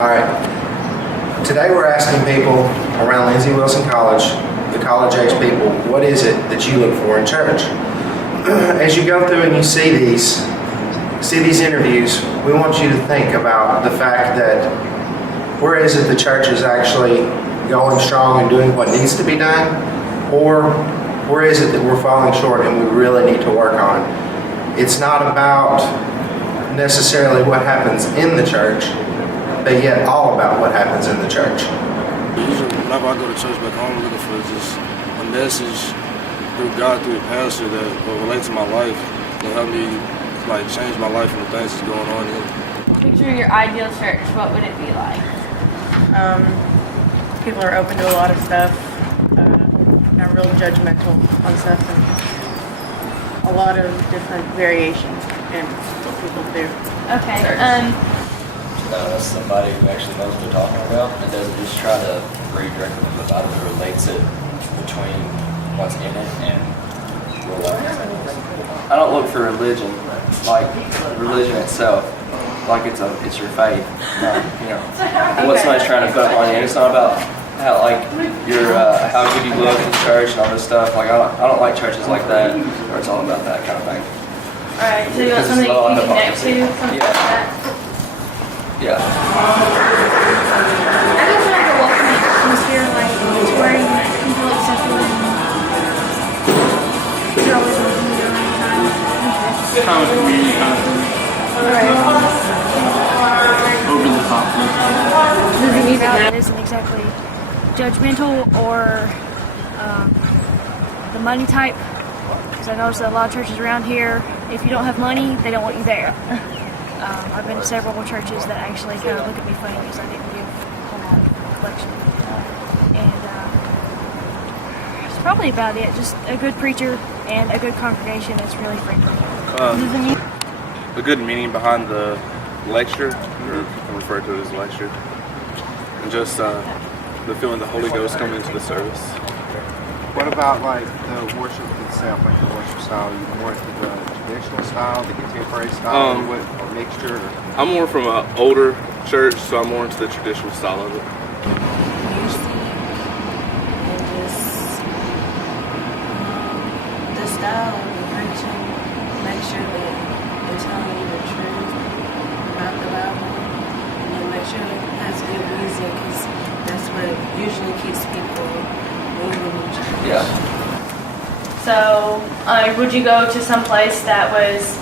All right. Today we're asking people around Lindsey Wilson College, the college-age people, what is it that you look for in church? As you go through and you see these interviews, we want you to think about the fact that where is it the church is actually going strong and doing what needs to be done, or where is it that we're falling short and we really need to work on? It's not about necessarily what happens in the church, but yet all about what happens in the church. Usually, whenever I go to church back home, I'm looking for just a message through God, through the pastor that will relate to my life and help me change my life and the things that's going on in. Picture your ideal church. What would it be like? People are open to a lot of stuff, not real judgmental on stuff, and a lot of different variations in what people do. Okay. Somebody who actually knows what they're talking about and doesn't just try to read directly from the Bible that relates it between what's in it and real life. I don't look for religion, like religion itself, like it's your faith. What somebody's trying to put on you. And it's not about how how good you look in church and all this stuff. Like I don't like churches like that where it's all about that kind of thing. Alright, so you want something you can connect to, something like that? Yeah. I just like a welcoming atmosphere, like it's where you feel accepted and you're always welcome to your own time. Kind of community kind of thing. Over the top. The music that isn't exactly judgmental or the money type. Because I noticed that a lot of churches around here, if you don't have money, they don't want you there. I've been to several churches that actually kind of look at me funny because I didn't give a whole lot of collection. And it's probably about it. Just a good preacher and a good congregation that's really friendly. A good meaning behind the lecture, or people refer to it as lecture, and just the feeling the Holy Ghost coming into the service. What about the worship itself, the worship style? You more into the traditional style, the contemporary style, or mixture? I'm more from an older church, so I'm more into the traditional style of it. Music and just the style of the preaching, make sure that they're telling you the truth about the Bible, and then make sure that it has good music, because that's what usually keeps people moving in church. Yeah. So, would you go to some place that was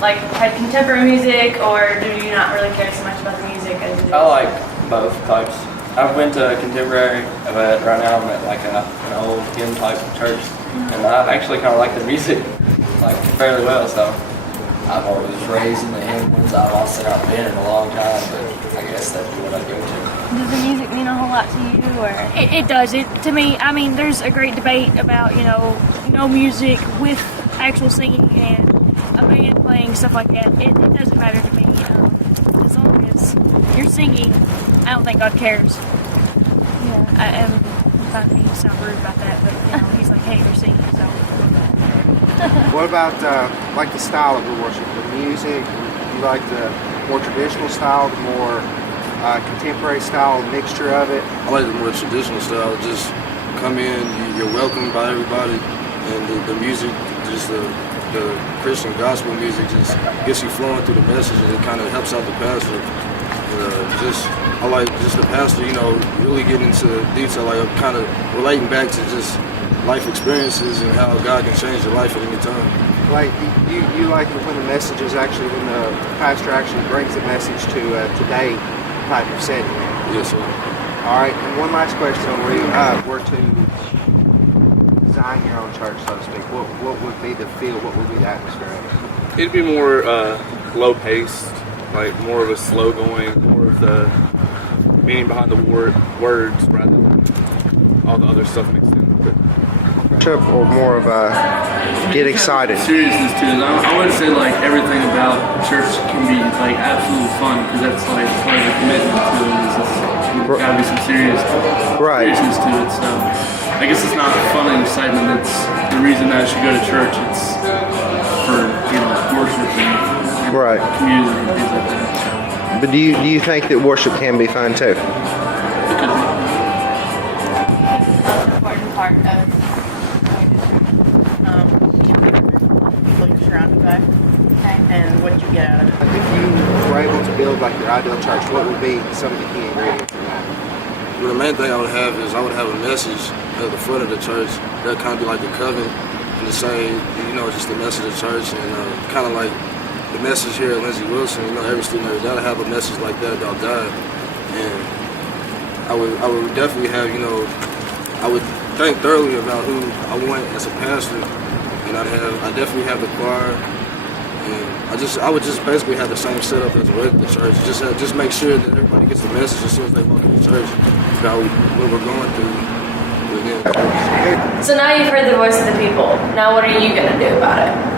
had contemporary music, or do you not really care so much about the music as it is? I like both types. I've went to contemporary, but right now I'm at an old hymn type of church, and I actually kind of like the music fairly well. So I've always raised in the hymn ones. I've also not been in a long time, but I guess that's what I go to. Does the music mean a whole lot to you, or it does? To me, I mean, there's a great debate about no music with actual singing and a band playing, stuff like that. It doesn't matter to me. As long as you're singing, I don't think God cares. Yeah, I find me to sound rude about that, but he's like, hey, they're singing, so. What about the style of the worship, the music? You like the more traditional style, the more contemporary style, mixture of it? I like the more traditional style. Just come in, you're welcomed by everybody, and the music, just the Christian gospel music, just gets you flowing through the message, and it kind of helps out the pastor. I like just the pastor, really getting into detail, kind of relating back to just life experiences and how God can change your life at any time. You like when the message is actually, when the pastor actually brings the message to today type of setting. Yes, sir. All right, and one last question: were you were to design your own church, so to speak, what would be the feel? What would be the atmosphere of it? It'd be more low paced, more of a slow going, more of the meaning behind the words rather than all the other stuff mixed in with it. Or more of a get excited? Seriousness to it. I wouldn't say everything about church can be absolutely fun, because that's part of the commitment to it. There's gotta be some seriousness to it. So I guess it's not fun and excitement that's the reason that I should go to church. It's for worship and community and things like that. But do you think that worship can be fun too? It could be. Important part of People you're surrounded by, and what you get out of it. If you were able to build like your ideal church, what would be some of the key ingredients in that? Well, the main thing I would have is I would have a message at the front of the church that kind of be like the covenant and the same, just the message of church and kind of like the message here at Lindsey Wilson. Every student every day I have a message like that about God, and I would definitely have I would think thoroughly about who I want as a pastor, and I definitely have the choir. And I would just basically have the same setup as a regular church. Just make sure that everybody gets the message as soon as they walk into church about what we're going through within. So now you've heard the voice of the people. Now what are you going to do about it?